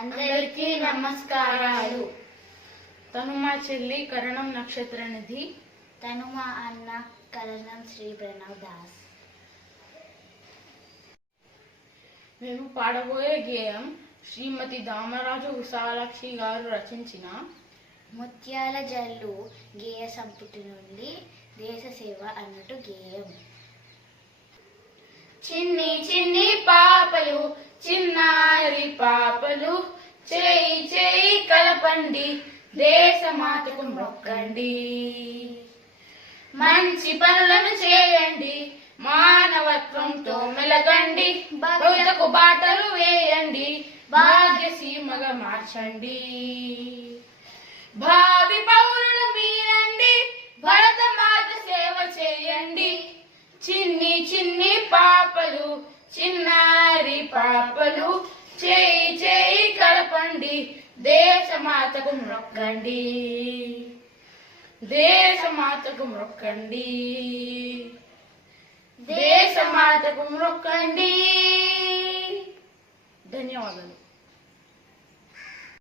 అందరికీ నమస్కారాలు. తను మా చెల్లి కరణం నక్షత్ర నిధి. తను మా అన్న కరణం శ్రీ ప్రణవ్ దాస్. మేము పాడబోయే గేయం శ్రీమతి దామరాజు విశాలాక్షి గారు రచించిన ముత్యాల జల్లు గేయ సంపుటి నుండి దేశ సేవ అన్నట్టు గేయం. చిన్ని చిన్ని పాపలు చిన్నారి పాపలు చేయి చేయి కలపండి దేశమాతకు మొక్కండి. మంచి పనులను చేయండి మానవత్వంతో మెలగండి. భవితకు బాటలు వేయండి భాగ్యసీమగా మార్చండి. భావి పౌరులు మీరండి భరతమాత సేవ చేయండి. చిన్ని చిన్ని పాపలు చిన్నారి పాపలు చేయి చేయి కలపండి దేశమాతకు మొక్కండి. దేశమాతకు మొక్కండి. దేశమాతకు మొక్కండి.